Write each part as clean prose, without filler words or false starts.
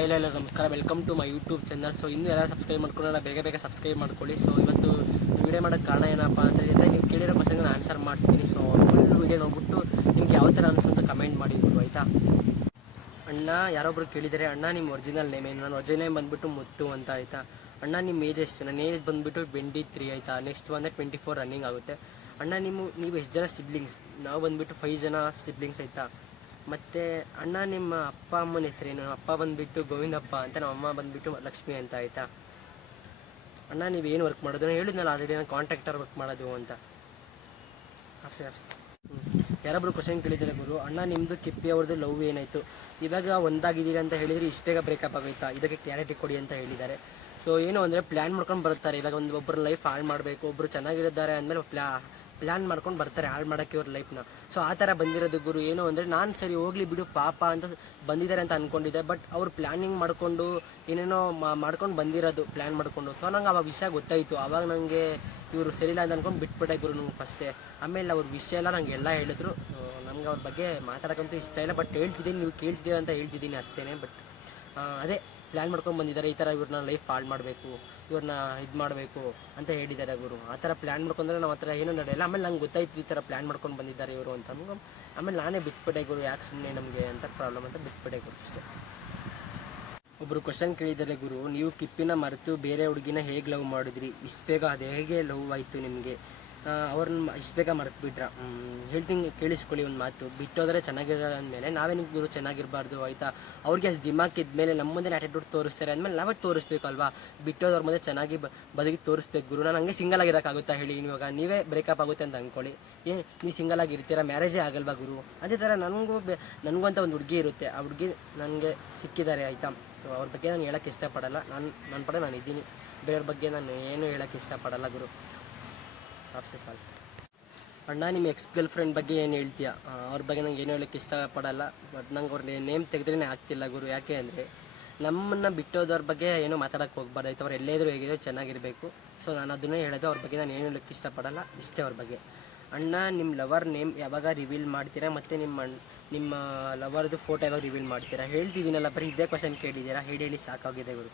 ಎಲ್ಲ ನಮಸ್ಕಾರ, welcome to my YouTube channel. So ಇನ್ನೂ ಎಲ್ಲ ಸಬ್ಸ್ಕ್ರೈಬ್ ಮಾಡ್ಕೊಳ್ಳೋಣ, ಬೇಗ ಸಬ್ಸ್ಕ್ರೈಬ್ ಮಾಡ್ಕೊಳ್ಳಿ. ಸೊ ಇವತ್ತು ವಿಡಿಯೋ ಮಾಡೋಕ್ಕೆ ಕಾರಣ ಏನಪ್ಪ ಅಂತ ಹೇಳಿದರೆ, ನೀವು ಕೇಳಿರೋ ಕ್ವಶನ್ಗೆ ನಾನು ಆನ್ಸರ್ ಮಾಡ್ತೀನಿ. ಸೊ ಫುಲ್ ವಿಡಿಯೋ ನೋಡ್ಬಿಟ್ಟು ನಿಮ್ಗೆ ಯಾವ ಥರ ಅನಿಸುತ್ತೆ ಕಮೆಂಟ್ ಮಾಡಿದ್ರು, ಆಯಿತಾ? ಅಣ್ಣ ಯಾರೊಬ್ರು ಕೇಳಿದರೆ, ಅಣ್ಣ ನಿಮ್ಮ ಒರಿಜಿನಲ್ ನೇಮ್ ಏನು? ನನ್ನ ಒರಿಜಿನಲ್ ನೇಮ್ ಬಂದುಬಿಟ್ಟು ಮುತ್ತು ಅಂತ, ಆಯಿತಾ? ಅಣ್ಣ ನಿಮ್ಮ ಏಜ್ ಎಷ್ಟು? ನನ್ನ ಏಜ್ ಬಂದುಬಿಟ್ಟು 23, ಆಯಿತಾ? ನೆಕ್ಸ್ಟ್ ಬಂದರೆ 24 ರನ್ನಿಂಗ್ ಆಗುತ್ತೆ. ಅಣ್ಣ ನೀವು ಎಷ್ಟು ಜನ ಸಿಬ್ಲಿಂಗ್ಸ್? ನಾವು ಬಂದುಬಿಟ್ಟು 5 ಜನ ಸಿಬ್ಲಿಂಗ್ಸ್, ಆಯಿತಾ? ಮತ್ತು ಅಣ್ಣ ನಿಮ್ಮ ಅಪ್ಪ ಅಮ್ಮನ ಹೆಸರೇನು? ನಮ್ಮ ಅಪ್ಪ ಬಂದುಬಿಟ್ಟು ಗೋವಿಂದಪ್ಪ ಅಂತ, ನಮ್ಮ ಅಮ್ಮ ಬಂದುಬಿಟ್ಟು ಲಕ್ಷ್ಮಿ ಅಂತ, ಆಯಿತಾ? ಅಣ್ಣ ನೀವೇನು ವರ್ಕ್ ಮಾಡೋದು? ನಾನು ಹೇಳಿದ್ನಲ್ಲ ಆಲ್ರೆಡಿ, ನಾನು ಕಾಂಟ್ರಾಕ್ಟರ್ ವರ್ಕ್ ಮಾಡೋದು ಅಂತ. ಯಾರೊಬ್ರು ಕ್ವಶನ್ ಕೇಳಿದ್ದಾರೆ ಗುರು, ಅಣ್ಣ ನಿಮ್ಮದು ಕಿಪ್ಪಿ ಅವ್ರದ್ದು ಲವ್ ಏನಾಯಿತು? ಇವಾಗ ಒಂದಾಗಿದ್ದೀರಿ ಅಂತ ಹೇಳಿದರೆ ಇಷ್ಟು ಬೇಗ ಬ್ರೇಕಪ್ ಆಗೋಯ್ತಾ? ಇದಕ್ಕೆ ಕ್ಲಾರಿಟಿ ಕೊಡಿ ಅಂತ ಹೇಳಿದ್ದಾರೆ. ಸೊ ಏನು ಅಂದರೆ, ಪ್ಲ್ಯಾನ್ ಮಾಡ್ಕೊಂಡು ಬರ್ತಾರೆ. ಇವಾಗ ಒಬ್ಬರು ಲೈಫ್ ಹಾಳು ಮಾಡಬೇಕು, ಒಬ್ಬರು ಚೆನ್ನಾಗಿದ್ದಾರೆ ಅಂದಮೇಲೆ ಪ್ಲ್ಯಾನ್ ಮಾಡ್ಕೊಂಡು ಬರ್ತಾರೆ ಹಾಳು ಮಾಡೋಕ್ಕೆ ಅವ್ರ ಲೈಫ್ನ. ಸೊ ಆ ಥರ ಬಂದಿರೋದು ಗುರು. ಏನು ಅಂದರೆ, ನಾನು ಸರಿ ಹೋಗಲಿ ಬಿಡು ಪಾಪ ಅಂತ ಬಂದಿದ್ದಾರೆ ಅಂತ ಅಂದ್ಕೊಂಡಿದ್ದೆ. ಬಟ್ ಅವ್ರು ಪ್ಲ್ಯಾನಿಂಗ್ ಮಾಡಿಕೊಂಡು ಏನೇನೋ ಮಾಡ್ಕೊಂಡು ಬಂದಿರೋದು, ಪ್ಲ್ಯಾನ್ ಮಾಡಿಕೊಂಡು. ಸೊ ನಂಗೆ ಆ ವಿಷಯ ಗೊತ್ತಾಯಿತು. ಆವಾಗ ನನಗೆ ಇವರು ಸರಿಯಿಲ್ಲ ಅಂತ ಅಂದ್ಕೊಂಡು ಬಿಟ್ಬಿಟ್ಟೆ ಗುರು ನಂಗೆ ಫಸ್ಟೇ. ಆಮೇಲೆ ಅವ್ರ ವಿಷಯ ಎಲ್ಲ ನನಗೆ ಎಲ್ಲ ಹೇಳಿದ್ರು. ನಮ್ಗೆ ಅವ್ರ ಬಗ್ಗೆ ಮಾತಾಡೋಕ್ಕಂತೂ ಇಷ್ಟ ಇಲ್ಲ, ಬಟ್ ಹೇಳ್ತಿದ್ದೀನಿ, ನೀವು ಕೇಳ್ತಿದ್ದೀರ ಅಂತ ಹೇಳ್ತಿದ್ದೀನಿ ಅಷ್ಟೇ. ಬಟ್ ಅದೇ ಪ್ಲ್ಯಾನ್ ಮಾಡ್ಕೊಂಡು ಬಂದಿದ್ದಾರೆ, ಈ ಥರ ಇವ್ರನ್ನ ಲೈಫ್ ಹಾಳು ಮಾಡಬೇಕು, ಇವ್ರನ್ನ ಇದು ಮಾಡಬೇಕು ಅಂತ ಹೇಳಿದ್ದಾರೆ ಗುರು. ಆ ಥರ ಪ್ಲ್ಯಾನ್ ಮಾಡ್ಕೊಂಡ್ರೆ ನಾವು ಆ ಥರ ಏನೂ ನಡೆಯಲ್ಲ. ಆಮೇಲೆ ನಂಗೆ ಗೊತ್ತಾಯ್ತು ಈ ಥರ ಪ್ಲ್ಯಾನ್ ಮಾಡ್ಕೊಂಡು ಬಂದಿದ್ದಾರೆ ಇವರು ಅಂತ. ಆಮೇಲೆ ನಾನೇ ಬಿಟ್ಬಿಟ್ಟೆ ಗುರು, ಯಾಕೆ ಸುಮ್ಮನೆ ನಮಗೆ ಅಂತ ಪ್ರಾಬ್ಲಮ್ ಅಂತ ಬಿಟ್ಬಿಟ್ಟೆ ಗುರು ಅಷ್ಟೇ. ಒಬ್ಬರು ಕ್ವಶನ್ ಕೇಳಿದ್ದಾರೆ ಗುರು, ನೀವು ಕಿಪ್ಪಿನ ಮರೆತು ಬೇರೆ ಹುಡುಗಿನ ಹೇಗೆ ಲವ್ ಮಾಡಿದ್ರಿ? ಇಷ್ಟು ಬೇಗ ಅದು ಹೇಗೆ ಲವ್ ಆಯಿತು ನಿಮಗೆ? ಅವ್ರನ್ನ ಇಷ್ಟು ಬೇಗ ಮರೆತುಬಿಟ್ರ? ಹೇಳ್ತೀನಿ ಕೇಳಿಸ್ಕೊಳ್ಳಿ ಒಂದು ಮಾತು. ಬಿಟ್ಟೋದ್ರೆ ಚೆನ್ನಾಗಿರೋ ಅಂದಮೇಲೆ ನಾವೇನಿಗೆ ಗುರು ಚೆನ್ನಾಗಿರಬಾರ್ದು, ಆಯಿತಾ? ಅವ್ರಿಗೆ ಅಷ್ಟು ದಿಮಾಕಿದ್ಮೇಲೆ ನಮ್ಮ ಮುಂದೆ ಆ್ಯಟಿಟ್ಯೂಡ್ ತೋರಿಸ್ತಾರೆ ಅಂದಮೇಲೆ ನಾವೇ ತೋರಿಸ್ಬೇಕು ಅಲ್ವಾ? ಬಿಟ್ಟೋದವ್ರ ಮುಂದೆ ಚೆನ್ನಾಗಿ ಬದುಕಿ ತೋರಿಸ್ಬೇಕು ಗುರು. ನಾನು ಹಂಗೆ ಸಿಂಗಲ್ ಆಗಿರೋಕ್ಕಾಗುತ್ತಾ ಹೇಳಿ? ಇವಾಗ ನೀವೇ ಬ್ರೇಕಪ್ ಆಗುತ್ತೆ ಅಂತ ಅಂದ್ಕೊಳ್ಳಿ, ನೀವು ಸಿಂಗಲ್ ಆಗಿರ್ತೀರಾ, ಮ್ಯಾರೇಜೇ ಆಗಲ್ವಾ ಗುರು? ಅದೇ ಥರ ನನಗೂ ಅಂತ ಒಂದು ಹುಡುಗಿ ಇರುತ್ತೆ. ಆ ಹುಡುಗಿ ನನಗೆ ಸಿಕ್ಕಿದ್ದಾರೆ, ಆಯಿತಾ? ಸೊ ಅವ್ರ ಬಗ್ಗೆ ನಾನು ಹೇಳೋಕ್ಕೆ ಇಷ್ಟಪಡಲ್ಲ. ನನ್ನ ಪಡೆ ನಾನು ಇದ್ದೀನಿ, ಬೇರೆಯವ್ರ ಬಗ್ಗೆ ನಾನು ಏನೂ ಹೇಳೋಕ್ಕೆ ಇಷ್ಟಪಡಲ್ಲ ಗುರು. ಆಪ್ಸೆ ಸಾಲ್. ಅಣ್ಣ ನಿಮ್ಮ ಎಕ್ಸ್ ಗರ್ಲ್ ಫ್ರೆಂಡ್ ಬಗ್ಗೆ ಏನು ಹೇಳ್ತೀಯ? ಅವ್ರ ಬಗ್ಗೆ ನಂಗೆ ಏನು ಹೇಳೋಕ್ಕೆ ಇಷ್ಟಪಡಲ್ಲ. ಬಟ್ ನಂಗೆ ಅವ್ರ ನೇಮ್ ತೆಗೆದ್ರೇ ಆಗ್ತಿಲ್ಲ ಗುರು. ಯಾಕೆ ಅಂದರೆ, ನಮ್ಮನ್ನು ಬಿಟ್ಟೋದವ್ರ ಬಗ್ಗೆ ಏನೂ ಮಾತಾಡೋಕ್ಕೆ ಹೋಗ್ಬಾರ್ದು, ಆಯ್ತು? ಅವ್ರು ಎಲ್ಲೇ ಇದ್ರು ಹೇಗಿದ್ರು ಚೆನ್ನಾಗಿರಬೇಕು. ಸೊ ನಾನು ಅದನ್ನೇ ಹೇಳೋದು. ಅವ್ರ ಬಗ್ಗೆ ನಾನು ಏನು ಹೇಳೋಕ್ಕೆ ಇಷ್ಟಪಡಲ್ಲ, ಇಷ್ಟೇ ಅವ್ರ ಬಗ್ಗೆ. ಅಣ್ಣ ನಿಮ್ಮ ಲವರ್ ನೇಮ್ ಯಾವಾಗ ರಿವೀಲ್ ಮಾಡ್ತೀರಾ? ಮತ್ತು ನಿಮ್ಮ ಲವರ್ದು ಫೋಟೋ ಯಾವಾಗ ರಿವೀಲ್ ಮಾಡ್ತೀರಾ? ಹೇಳ್ತಿದ್ದೀನಲ್ಲ, ಬರೀ ಇದೇ ಕ್ವಶನ್ ಕೇಳಿದ್ದೀರಾ, ಹೇಳಿ ಸಾಕಾಗಿದೆ ಗುರು.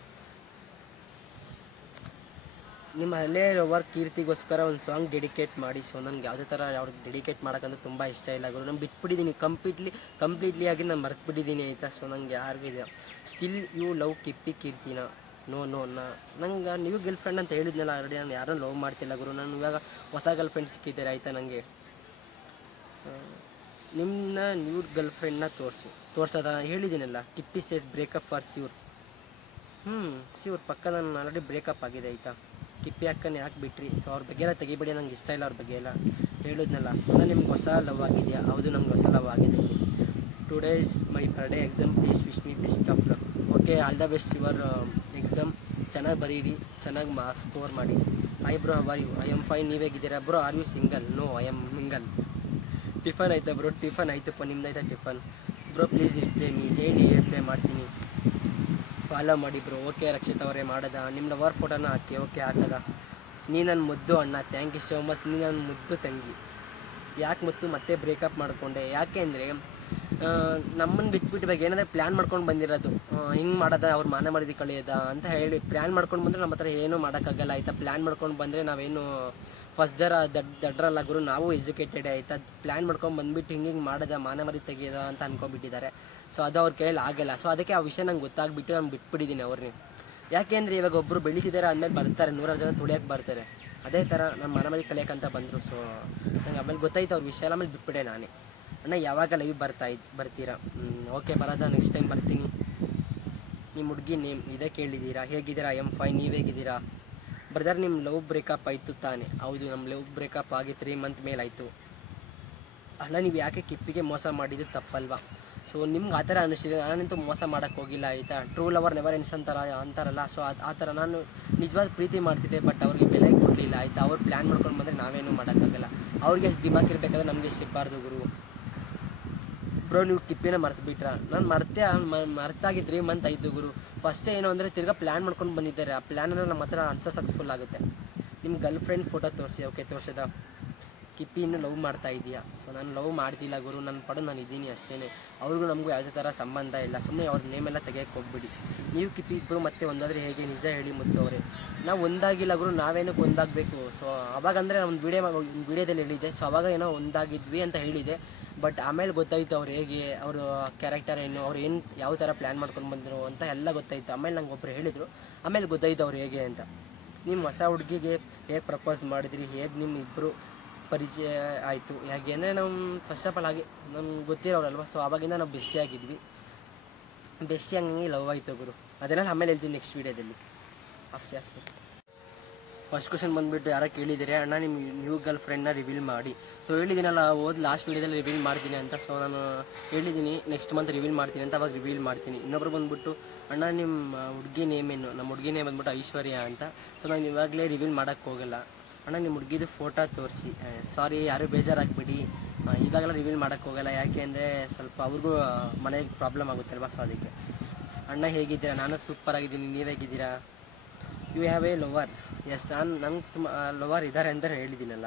ನಿಮ್ಮ ಹಳೆ ಲವರ್ ಕೀರ್ತಿಗೋಸ್ಕರ ಒಂದು ಸಾಂಗ್ ಡೆಡಿಕೇಟ್ ಮಾಡಿ. ಸೊ ನನಗೆ ಯಾವುದೇ ಥರ ಅವ್ರಿಗೆ ಡೆಡಿಕೇಟ್ ಮಾಡೋಕ್ಕಂತೂ ತುಂಬ ಇಷ್ಟ ಇಲ್ಲ ಗುರು. ನಾನು ಬಿಟ್ಬಿಟ್ಟಿದ್ದೀನಿ ಕಂಪ್ಲೀಟ್ಲಿ ಆಗಿ ನಾನು ಮರೆತುಬಿಟ್ಟಿದ್ದೀನಿ, ಆಯಿತಾ? ಸೊ ನಂಗೆ ಯಾರಿಗಿದೆ ಸ್ಟಿಲ್ ಯು ಲವ್ ಕೀರ್ತಿನ? ನೋ ನಂಗೆ ನೀವು ಗರ್ಲ್ ಫ್ರೆಂಡ್ ಅಂತ ಹೇಳಿದ್ನಲ್ಲ ಆಲ್ರೆಡಿ. ನಾನು ಯಾರನ್ನೂ ಲವ್ ಮಾಡ್ತಿಲ್ಲ ಗುರು. ನಾನು ಇವಾಗ ಹೊಸ ಗರ್ಲ್ ಫ್ರೆಂಡ್ ಸಿಕ್ಕಿದ್ದಾರೆ, ಆಯಿತಾ? ನನಗೆ ನಿಮ್ಮ ನ್ಯೂ ಗರ್ಲ್ ಫ್ರೆಂಡ್ನ ತೋರ್ಸೋದ ಹೇಳಿದ್ದೀನಲ್ಲ. Kippi says breakup for sure. Sure ಪಕ್ಕ ನಾನು ಆಲ್ರೆಡಿ ಬ್ರೇಕಪ್ ಆಗಿದೆ, ಆಯಿತಾ? ಕಿಪ್ಪಿ ಅಕ್ಕನ ಯಾಕೆ ಬಿಟ್ರಿ? ಸೊ ಅವ್ರ ಬಗ್ಗೆ ಎಲ್ಲ ತೆಗಿಬೇಡಿ, ನಂಗೆ ಇಷ್ಟ ಇಲ್ಲ ಅವ್ರ ಬಗ್ಗೆ ಎಲ್ಲ. ಹೇಳಿದ್ನಲ್ಲ, ನಿಮ್ಗೆ ಹೊಸ ಲವ್ ಆಗಿದೆಯಾ? ಹೌದು, ನಮ್ಗೆ ಹೊಸ ಲವ್ ಆಗಿದೆ. Today is my birthday exam, please wish me best of luck. Okay, all the best your exam. ಚೆನ್ನಾಗಿ ಬರೀರಿ, ಚೆನ್ನಾಗಿ ಸ್ಕೋರ್ ಮಾಡಿ. Hi bro, how are you? I am fine. ನೀವೇಗಿದ್ದೀರಾ bro? Are you single? No, I am mingle. Tiffin ಆಯ್ತಾ bro? Tiffin ಆಯಿತಪ್ಪ, ನಿಮ್ದಾಯ್ತಾ tiffin? Bro please reply me. ಹೇಳಿ, reply ಮಾಡ್ತೀನಿ. ಫಾಲೋ ಮಾಡಿ ಬ್ರೋ. ಓಕೆ ರಕ್ಷಿತ್ ಅವರೇ, ಮಾಡೋದ? ನಿಮ್ಮ ಲವರ್ ಫೋಟೋನ ಹಾಕಿ. ಓಕೆ, ಹಾಕದ? ನೀ ನನ್ನ ಮುದ್ದು ಅಣ್ಣ, ಥ್ಯಾಂಕ್ ಯು ಸೋ ಮಚ್. ನೀ ನನ್ನ ಮುದ್ದು ತಂಗಿ. ಯಾಕೆ ಮತ್ತೆ ಬ್ರೇಕಪ್ ಮಾಡಿಕೊಂಡೆ? ಯಾಕೆ ಅಂದರೆ, ನಮ್ಮನ್ನು ಬಿಟ್ಬಿಟ್ಟು ಇವಾಗ ಏನಾದರೂ ಪ್ಲ್ಯಾನ್ ಮಾಡ್ಕೊಂಡು ಬಂದಿರೋದು, ಹಿಂಗೆ ಮಾಡೋದ, ಅವ್ರು ಮಾನ ಮರ್ಯಾದೆ ಕಳೆಯೋದ ಅಂತ ಹೇಳಿ ಪ್ಲ್ಯಾನ್ ಮಾಡ್ಕೊಂಡು ಬಂದರೆ ನಮ್ಮ ಹತ್ರ ಏನೂ ಮಾಡೋಕ್ಕಾಗಲ್ಲ, ಆಯಿತಾ? ಪ್ಲ್ಯಾನ್ ಮಾಡ್ಕೊಂಡು ಬಂದರೆ ನಾವೇನು ಫಸ್ಟ್ ದಡ್ರಲ್ಲ ಗುರು. ನಾವು ಎಜುಕೇಟೆಡ್, ಆಯಿತಾ? ಪ್ಲ್ಯಾನ್ ಮಾಡ್ಕೊಂಡು ಬಂದುಬಿಟ್ಟು ಹಿಂಗೆ ಮಾಡೋದ, ಮಾನ ಮರ್ಯಾದೆ ತೆಗಿಯೋದ ಅಂತ ಅಂದ್ಕೊಂಡ್ಬಿಟ್ಟಿದ್ದಾರೆ. ಸೊ ಅದು ಅವ್ರ ಕೈಯಲ್ಲಿ ಆಗಲ್ಲ. ಸೊ ಅದಕ್ಕೆ ಆ ವಿಷಯ ನಂಗೆ ಗೊತ್ತಾಗ್ಬಿಟ್ಟು ನಾನು ಬಿಟ್ಬಿಟ್ಟಿದ್ದೀನಿ ಅವ್ರನ್ನೇ. ಯಾಕೆ ಅಂದರೆ, ಇವಾಗ ಒಬ್ಬರು ಬೆಳೀತಿದ್ದಾರೆ ಅಂದಮೇಲೆ ಬರ್ತಾರೆ, 100 ಜನ ತುಳಿಯೋಕ್ಕೆ ಬರ್ತಾರೆ. ಅದೇ ಥರ ನಮ್ಮ ಮಾನ ಮರ್ಯಾದೆ ಕಲಿಯೋಕ್ಕಂತ ಬಂದರು. ಸೊ ನಂಗೆ ಆಮೇಲೆ ಗೊತ್ತಾಯ್ತು ಅವ್ರ ವಿಷಯ, ಆಮೇಲೆ ಬಿಟ್ಬಿಟ್ಟೆ ನಾನೇ. ಅಣ್ಣ ಯಾವಾಗ ಲೈವ್ ಬರ್ತೀರಾ? ಓಕೆ, ಬರೋದ, ನೆಕ್ಸ್ಟ್ ಟೈಮ್ ಬರ್ತೀನಿ. ನಿಮ್ಮ ಹುಡುಗಿ ನೇಮ್ ಇದೇ ಕೇಳಿದ್ದೀರಾ? ಹೇಗಿದ್ದೀರಾ? I am fine. ನೀವು ಹೇಗಿದ್ದೀರಾ? ಬ್ರದರ್, ನಿಮ್ಮ ಲವ್ ಬ್ರೇಕಪ್ ಆಯಿತು ತಾನೆ? ಹೌದು, ನಮ್ಮ ಲವ್ ಬ್ರೇಕಪ್ ಆಗಿ 3 ಮಂತ್ ಮೇಲೆ ಆಯಿತು. ಅಣ್ಣ ನೀವು ಯಾಕೆ ಕಿಪ್ಪಿಗೆ ಮೋಸ ಮಾಡಿದ್ದು ತಪ್ಪಲ್ವಾ? ಸೊ ನಿಮ್ಗೆ ಆ ಥರ ಅನಿಸಿದೆ. ನಾನಂತೂ ಮೋಸ ಮಾಡೋಕ್ಕೆ ಹೋಗಿಲ್ಲ, ಆಯಿತಾ? ಟ್ರೂ ಲವರ್ ನೆವರ್ ಎನ್ಸ್ ಅಂತಾರಲ್ಲ. ಸೊ ಆ ಥರ ನಾನು ನಿಜವಾದ ಪ್ರೀತಿ ಮಾಡ್ತಿದ್ದೆ, ಬಟ್ ಅವ್ರಿಗೆ ಬೆಲೆ ಕೊಡಲಿಲ್ಲ, ಆಯಿತಾ? ಅವ್ರು ಪ್ಲ್ಯಾನ್ ಮಾಡ್ಕೊಂಡು ಬಂದರೆ ನಾವೇನೂ ಮಾಡೋಕ್ಕಾಗಲ್ಲ. ಅವ್ರಿಗೆ ಎಷ್ಟು ದಿಮಾಕ್ ಇರಬೇಕಾದ್ರೆ ನಮಗೆ ಎಷ್ಟು ಇರಬಾರ್ದು ಗುರು. ಬ್ರೋ ನೀವು ಕಿಪ್ಪಿನ ಮರೆತುಬಿಟ್ರಾ? ನಾನು ಮರೆತಾಗಿ 3 ಮಂತ್ ಆಯಿತು ಗುರು. ಫಸ್ಟೇ ಏನು ಅಂದರೆ, ತಿರ್ಗಾ ಪ್ಲ್ಯಾನ್ ಮಾಡ್ಕೊಂಡು ಬಂದಿದ್ದಾರೆ. ಆ ಪ್ಲ್ಯಾನನ್ನು ನಮ್ಮ ಹತ್ರ ಅನ್ಸಕ್ಸಸ್ಫುಲ್ ಆಗುತ್ತೆ. ನಿಮ್ಮ ಗರ್ಲ್ ಫ್ರೆಂಡ್ ಫೋಟೋ ತೋರಿಸಿ. ಓಕೆ, ತೋರಿಸೋದ? ಕಿಪ್ಪಿ ಇನ್ನೂ ಲವ್ ಮಾಡ್ತಾ ಇದೆಯಾ? ಸೊ ನಾನು ಲವ್ ಮಾಡ್ತಿಲ್ಲ ಗುರು, ನನ್ನ ಪಡು ನಾನು ಇದ್ದೀನಿ ಅಷ್ಟೇ. ಅವ್ರಿಗೂ ನಮಗೂ ಯಾವುದೇ ಥರ ಸಂಬಂಧ ಇಲ್ಲ. ಸುಮ್ಮನೆ ಅವ್ರ ನೇಮೆಲ್ಲ ತೆಗಿಯೋಕ್ಕೆ ಹೋಗ್ಬಿಡಿ. ನೀವು ಕಿಪ್ಪಿ ಇಬ್ಬರು ಮತ್ತೆ ಒಂದಾದರೆ ಹೇಗೆ? ನಿಜ ಹೇಳಿ ಮುತ್ತು ಅವರೇ. ನಾವು ಒಂದಾಗಿಲ್ಲ ಗುರು, ನಾವೇನಕ್ಕೆ ಒಂದಾಗಬೇಕು? ಸೊ ಅವಾಗಂದರೆ ಒಂದು ವಿಡಿಯೋದಲ್ಲಿ ಹೇಳಿದ್ದೆ. ಸೊ ಅವಾಗ ಏನೋ ಒಂದಾಗಿದ್ವಿ ಅಂತ ಹೇಳಿದೆ. ಬಟ್ ಆಮೇಲೆ ಗೊತ್ತಾಯಿತು ಅವ್ರು ಹೇಗೆ, ಅವರು ಕ್ಯಾರೆಕ್ಟರ್ ಏನು, ಅವ್ರು ಏನು ಯಾವ ಥರ ಪ್ಲ್ಯಾನ್ ಮಾಡ್ಕೊಂಡು ಬಂದರು ಅಂತ ಎಲ್ಲ ಗೊತ್ತಾಯಿತು. ಆಮೇಲೆ ನಂಗೆ ಒಬ್ಬರು ಹೇಳಿದರು, ಆಮೇಲೆ ಗೊತ್ತಾಯಿತು ಅವ್ರು ಹೇಗೆ ಅಂತ. ನಿಮ್ಮ ಹೊಸ ಹುಡುಗಿಗೆ ಹೇಗೆ ಪ್ರಪೋಸ್ ಮಾಡಿದ್ರಿ, ಹೇಗೆ ನಿಮ್ಮ ಇಬ್ಬರು ಪರಿಚಯ ಆಯಿತು? ಹೇಗೆ ಅಂದರೆ ನಾವು ಫಸ್ಟ್ ಆಫ್ ಆಲ್ ಹಾಗೆ ನಮ್ಗೆ ಗೊತ್ತಿರೋರಲ್ವ. ಸೊ ಆವಾಗಿಂದ ನಾವು ಬೆಸ್ಟಿ ಆಗಿದ್ವಿ. ಬೆಸ್ಟಿ ಹಂಗೆ ಲವ್ ಆಯಿತು ಗುರು. ಅದೆಲ್ಲ ಆಮೇಲೆ ಹೇಳ್ತೀನಿ ನೆಕ್ಸ್ಟ್ ವೀಡಿಯೋದಲ್ಲಿ. ಸರ್ ಫಸ್ಟ್ ಕ್ವಶನ್ ಬಂದುಬಿಟ್ಟು ಯಾರೋ ಕೇಳಿದ್ದೀರಿ, ಅಣ್ಣ ನಿಮ್ಮ ನ್ಯೂ ಗರ್ಲ್ ಫ್ರೆಂಡ್ನ ರಿವೀಲ್ ಮಾಡಿ. ಸೊ ಹೇಳಿದ್ದೀನಲ್ಲ ಲಾಸ್ಟ್ ವೀಡಿಯೋದಲ್ಲಿ ರಿವೀಲ್ ಮಾಡ್ತೀನಿ ಅಂತ. ಸೊ ನಾನು ಹೇಳಿದ್ದೀನಿ ನೆಕ್ಸ್ಟ್ ಮಂತ್ ರಿವೀಲ್ ಮಾಡ್ತೀನಿ ಅಂತ, ಅವಾಗ ರಿವೀಲ್ ಮಾಡ್ತೀನಿ. ಇನ್ನೊಬ್ರು ಬಂದುಬಿಟ್ಟು ಅಣ್ಣ ನಿಮ್ಮ ಹುಡುಗಿ ನೇಮೇನು? ನಮ್ಮ ಹುಡುಗಿ ನೇಮ್ ಬಂದ್ಬಿಟ್ಟು ಐಶ್ವರ್ಯ ಅಂತ. ಸೊ ನಾನು ಇವಾಗಲೇ ರಿವೀಲ್ ಮಾಡೋಕ್ಕೆ ಹೋಗಲ್ಲ. ಅಣ್ಣ ನಿಮ್ಮ ಹುಡುಗಿದು ಫೋಟೋ ತೋರಿಸಿ. ಸಾರಿ, ಯಾರೂ ಬೇಜಾರಾಗಬೇಡಿ, ಇವಾಗೆಲ್ಲ ರಿವೀಲ್ ಮಾಡೋಕ್ಕೆ ಹೋಗಲ್ಲ. ಯಾಕೆ ಅಂದರೆ ಸ್ವಲ್ಪ ಅವ್ರಿಗೂ ಮನೆಗೆ ಪ್ರಾಬ್ಲಮ್ ಆಗುತ್ತಲ್ವ. ಸೊ ಅದಕ್ಕೆ. ಅಣ್ಣ ಹೇಗಿದ್ದೀರಾ? ನಾನು ಸೂಪರ್ ಆಗಿದ್ದೀನಿ, ನೀವು ಹೇಗಿದ್ದೀರಾ? You have a lover? Yes, ನಂಗೆ ತುಂಬ ಲವರ್ ಇದ್ದಾರೆ ಅಂತ ಹೇಳಿದ್ದೀನಲ್ಲ.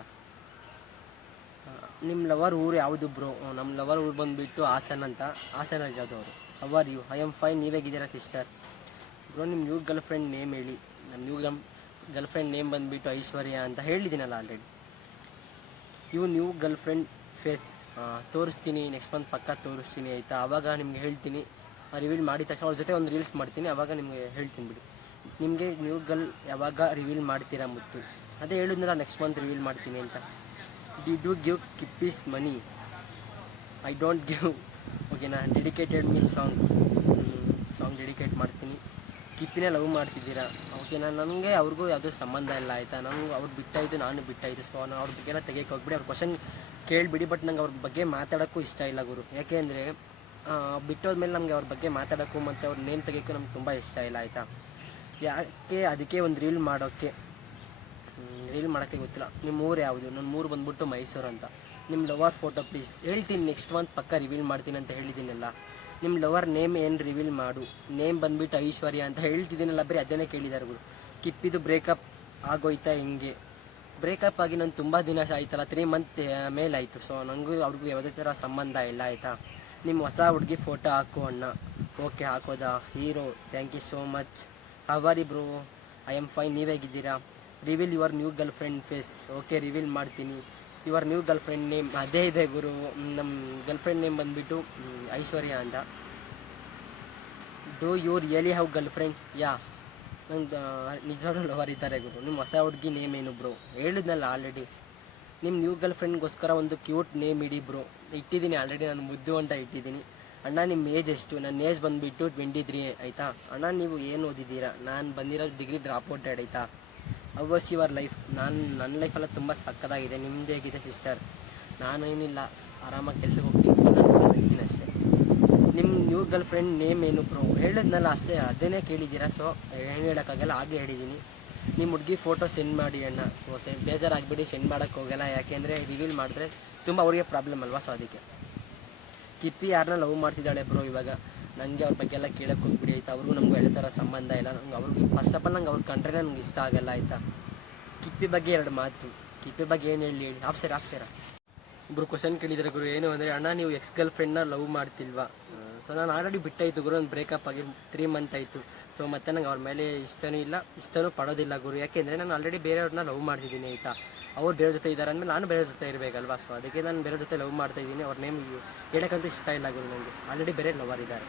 ನಿಮ್ಮ ಲವರ್ ಊರು ಯಾವುದು ಬ್ರೋ? ನಮ್ಮ ಲವರ್ ಊರು ಬಂದುಬಿಟ್ಟು ಹಾಸನ್ ಅಂತ. ಹಾಸನ ಇರೋದು ಅವರು. How are you? I am fine, ನೀವು ಹೇಗಿದ್ದೀರಾ ಸಿಸ್ಟರ್? ಬ್ರೋ ನಿಮ್ಮ ನ್ಯೂ ಗರ್ಲ್ ಫ್ರೆಂಡ್ ನೇಮ್ ಹೇಳಿ. ನಮ್ಮ ಗರ್ಲ್ ಫ್ರೆಂಡ್ ನೇಮ್ ಬಂದುಬಿಟ್ಟು ಐಶ್ವರ್ಯ ಅಂತ ಹೇಳಿದ್ದೀನಲ್ಲ already. New girlfriend face ತೋರಿಸ್ತೀನಿ, ನೆಕ್ಸ್ಟ್ ಮಂತ್ ಪಕ್ಕ ತೋರಿಸ್ತೀನಿ ಆಯಿತಾ? ಆವಾಗ ನಿಮ್ಗೆ ಹೇಳ್ತೀನಿ. ರಿವೀಲ್ ಮಾಡಿದ ತಕ್ಷಣ ಅವ್ರ ಜೊತೆ ಒಂದು ರೀಲ್ಸ್ ಮಾಡ್ತೀನಿ, ಆವಾಗ ನಿಮಗೆ ಹೇಳ್ತೀನಿ ಬಿಡಿ. ನಿಮಗೆ ನ್ಯೂ ಗರ್ಲ್ ಯಾವಾಗ ರಿವೀಲ್ ಮಾಡ್ತೀರಾ ಮುತ್ತು? ಅದೇ ಹೇಳಿದ್ನಲ್ಲ ನೆಕ್ಸ್ಟ್ ಮಂತ್ ರಿವೀಲ್ ಮಾಡ್ತೀನಿ ಅಂತ. Did you give Kippi's money? I don't give. ಓಕೆನಾ? ಡೆಡಿಕೇಟೆಡ್ ಮಿಸ್ ಸಾಂಗ್ ಡೆಡಿಕೇಟ್ ಮಾಡ್ತೀನಿ. ಕಿಪ್ಪಿನೇ ಲವ್ ಮಾಡ್ತಿದ್ದೀರಾ? ಓಕೆನಾ? ನನಗೆ ಅವ್ರಿಗೂ ಯಾವುದೂ ಸಂಬಂಧ ಇಲ್ಲ ಆಯಿತಾ? ನನಗೆ ಅವ್ರು ಬಿಟ್ಟಾಯಿತು, ನಾನು ಬಿಟ್ಟಾಯಿತು. ಸೊ ನಾನು ಅವ್ರ ಬಗ್ಗೆ ಎಲ್ಲ ತೆಗಿಯೋಕೆ ಹೋಗ್ಬಿಡಿ. ಅವ್ರ ಕ್ವಶನ್ ಕೇಳಿಬಿಡಿ. ಬಟ್ ನಂಗೆ ಅವ್ರ ಬಗ್ಗೆ ಮಾತಾಡೋಕ್ಕೂ ಇಷ್ಟ ಇಲ್ಲ ಗುರು. ಯಾಕೆ ಅಂದರೆ ಬಿಟ್ಟೋದ್ಮೇಲೆ ನಮಗೆ ಅವ್ರ ಬಗ್ಗೆ ಮಾತಾಡೋಕ್ಕೂ ಮತ್ತು ಅವ್ರ ನೇಮ್ ತೆಗಿಯೋಕ್ಕೂ ನಮ್ಗೆ ತುಂಬ ಇಷ್ಟ ಇಲ್ಲ ಆಯಿತಾ? ಯಾಕೆ ಅದಕ್ಕೆ ಒಂದು ರೀಲ್ ಮಾಡೋಕ್ಕೆ ಗೊತ್ತಿಲ್ಲ. ನಿಮ್ಮ ಊರು ಯಾವುದು? ನನ್ನ ಊರು ಬಂದ್ಬಿಟ್ಟು ಮೈಸೂರು ಅಂತ. ನಿಮ್ಮ ಲವರ್ ಫೋಟೋ ಪ್ಲೀಸ್. ಹೇಳ್ತೀನಿ ನೆಕ್ಸ್ಟ್ ಮಂತ್ ಪಕ್ಕ ರಿವೀಲ್ ಮಾಡ್ತೀನಿ ಅಂತ ಹೇಳಿದ್ದೀನಲ್ಲ. ನಿಮ್ಮ ಲವರ್ ನೇಮ್ ಏನು ರಿವೀಲ್ ಮಾಡು. ನೇಮ್ ಬಂದುಬಿಟ್ಟು ಐಶ್ವರ್ಯ ಅಂತ ಹೇಳ್ತಿದ್ದೀನಲ್ಲ, ಬರೀ ಅದನ್ನೇ ಕೇಳಿದ್ದಾರೆ ಗುರು. ಕಿಪ್ಪಿದು ಬ್ರೇಕಪ್ ಆಗೋಯ್ತಾ ಹೆಂಗೆ? ಬ್ರೇಕಪ್ ಆಗಿ ನಾನು ತುಂಬ ದಿನ ಆಯ್ತಲ್ಲ, 3 ಮಂತ್ ಮೇಲಾಯಿತು. ಸೊ ನನಗೂ ಅವ್ರಿಗೂ ಯಾವುದೇ ಥರ ಸಂಬಂಧ ಇಲ್ಲ ಆಯಿತಾ? ನಿಮ್ಮ ಹೊಸ ಹುಡುಗಿ ಫೋಟೋ ಹಾಕು ಅಣ್ಣ. ಓಕೆ ಹಾಕೋದಾ? Hero thank you so much. How are bro? I am fine, ನೀವು ಹೇಗಿದ್ದೀರಾ? Reveal your new girlfriend face. Okay reveal ಮಾಡ್ತೀನಿ. Your new girlfriend name ಅದೇ ಇದೆ ಗುರು. ನಮ್ಮ ಗರ್ಲ್ ಫ್ರೆಂಡ್ ನೇಮ್ ಬಂದುಬಿಟ್ಟು ಐಶ್ವರ್ಯ ಅಂತ. Do you really have girlfriend? Yeah, ನಂಗೆ ನಿಜವಾಗ್ಲೂ ಲವರ್ ಇದ್ದಾರೆ ಗುರು. ನಿಮ್ಮ ಹೊಸ ಹುಡುಗಿ ನೇಮ್ ಏನು ಬ್ರೋ? ಹೇಳಿದ್ನಲ್ಲ ಆಲ್ರೆಡಿ. ನಿಮ್ಮ ನ್ಯೂ ಗರ್ಲ್ ಫ್ರೆಂಡ್ಗೋಸ್ಕರ ಒಂದು ಕ್ಯೂಟ್ ನೇಮ್ ಇಡಿ ಬ್ರೋ. ಇಟ್ಟಿದ್ದೀನಿ ಆಲ್ರೆಡಿ, ನಾನು ಮುದ್ದು ಅಂತ ಇಟ್ಟಿದ್ದೀನಿ. ಅಣ್ಣ ನಿಮ್ಮ ಏಜ್ ಎಷ್ಟು? ನನ್ನ ಏಜ್ ಬಂದುಬಿಟ್ಟು 23 ಆಯಿತಾ? ಅಣ್ಣ ನೀವು ಏನು ಓದಿದ್ದೀರಾ? ನಾನು ಬಂದಿರೋದು ಡಿಗ್ರಿ ಡ್ರಾಪ್ಔಟೆಡ್ ಆಯಿತಾ? How was your life? ನನ್ನ ಲೈಫೆಲ್ಲ ತುಂಬ ಸಕ್ಕತ್ತಾಗಿದೆ. ನಿಮ್ಮದು ಹೇಗಿದೆ ಸಿಸ್ಟರ್? ನಾನೇನಿಲ್ಲ, ಆರಾಮಾಗಿ ಕೆಲ್ಸಕ್ಕೆ ಹೋಗ್ತೀನಿ ಅಷ್ಟೇ. ನಿಮ್ಮ ನ್ಯೂ ಗರ್ಲ್ ಫ್ರೆಂಡ್ ನೇಮ್ ಏನು ಬ್ರೋ? ಹೇಳಿದ್ನಲ್ಲ ಅಷ್ಟೇ, ಅದನ್ನೇ ಕೇಳಿದ್ದೀರಾ. ಸೊ ಏನು ಹೇಳೋಕ್ಕಾಗಲ್ಲ, ಆಗಲೇ ಹೇಳಿದ್ದೀನಿ. ನಿಮ್ಮ ಹುಡುಗಿ ಫೋಟೋ ಸೆಂಡ್ ಮಾಡಿ ಅಣ್ಣ. ಸೊ ಬೇಜಾರಾಗಿಬಿಡಿ, ಸೆಂಡ್ ಮಾಡೋಕ್ಕೆ ಹೋಗಲ್ಲ. ಯಾಕೆಂದರೆ ರಿವೀಲ್ ಮಾಡಿದ್ರೆ ತುಂಬ ಅವ್ರಿಗೆ ಪ್ರಾಬ್ಲಮ್ ಅಲ್ವಾ. ಸೊ ಅದಕ್ಕೆ. ಕಿಪ್ಪಿ ಯಾರನ್ನ ಲವ್ ಮಾಡ್ತಿದ್ದಾಳೆ ಬ್ರೋ ಇವಾಗ? ನನಗೆ ಅವ್ರ ಬಗ್ಗೆ ಎಲ್ಲ ಕೇಳೋಕ್ಕೆ ಹೋಗ್ಬಿಡಿ ಆಯಿತಾ? ಅವ್ರಿಗೂ ನಮಗೂ ಎಲ್ಲ ಥರ ಸಂಬಂಧ ಇಲ್ಲ. ನಂಗೆ ಅವ್ರಿಗೆ ಫಸ್ಟ್ ಆಫ್ ಆಲ್ ನಂಗೆ ಅವ್ರು ಕಂಡ್ರೆ ನನಗೆ ಇಷ್ಟ ಆಗಲ್ಲ ಆಯಿತಾ? ಕಿಪ್ಪಿ ಬಗ್ಗೆ 2 ಮಾತು. ಕಿಪ್ಪಿ ಬಗ್ಗೆ ಏನು ಹೇಳಿ ಆಪ್ಸೇರ ಇಬ್ಬರು ಕ್ವಶನ್ ಕೇಳಿದರೆ ಗುರು. ಏನು ಅಂದರೆ ಅಣ್ಣ ನೀವು ಎಕ್ಸ್ ಗರ್ಲ್ ಫ್ರೆಂಡ್ನ ಲವ್ ಮಾಡ್ತಿಲ್ವಾ? ಸೊ ನಾನು ಆಲ್ರೆಡಿ ಬಿಟ್ಟಾಯಿತು ಗುರು, ಒಂದು ಬ್ರೇಕಪ್ ಆಗಿ 3 ಮಂತ್ ಆಯಿತು. ಸೊ ಮತ್ತೆ ನಂಗೆ ಅವ್ರ ಮೇಲೆ ಇಷ್ಟನೂ ಇಲ್ಲ, ಇಷ್ಟನೂ ಪಡೋದಿಲ್ಲ ಗುರು. ಯಾಕೆಂದರೆ ನಾನು ಆಲ್ರೆಡಿ ಬೇರೆಯವ್ರನ್ನ ಲವ್ ಮಾಡ್ತಿದ್ದೀನಿ ಆಯಿತಾ? ಅವ್ರು ಬೇರೆ ಜೊತೆ ಇದ್ದಾರೆ ಅಂದಮೇಲೆ ನಾನು ಬೇರೆ ಜೊತೆ ಇರಬೇಕಲ್ವಾ. ಸೊ ಅದಕ್ಕೆ ನಾನು ಬೇರೆ ಜೊತೆ ಲವ್ ಮಾಡ್ತಾಯಿದ್ದೀನಿ. ಅವ್ರ ನೇಮ್ ಹೇಳೋಕ್ಕಂತೂ ಇಷ್ಟ ಇಲ್ಲ ಗುರು ನನಗೆ. ಆಲ್ರೆಡಿ ಬೇರೆ ಲವರ್ ಇದ್ದಾರೆ.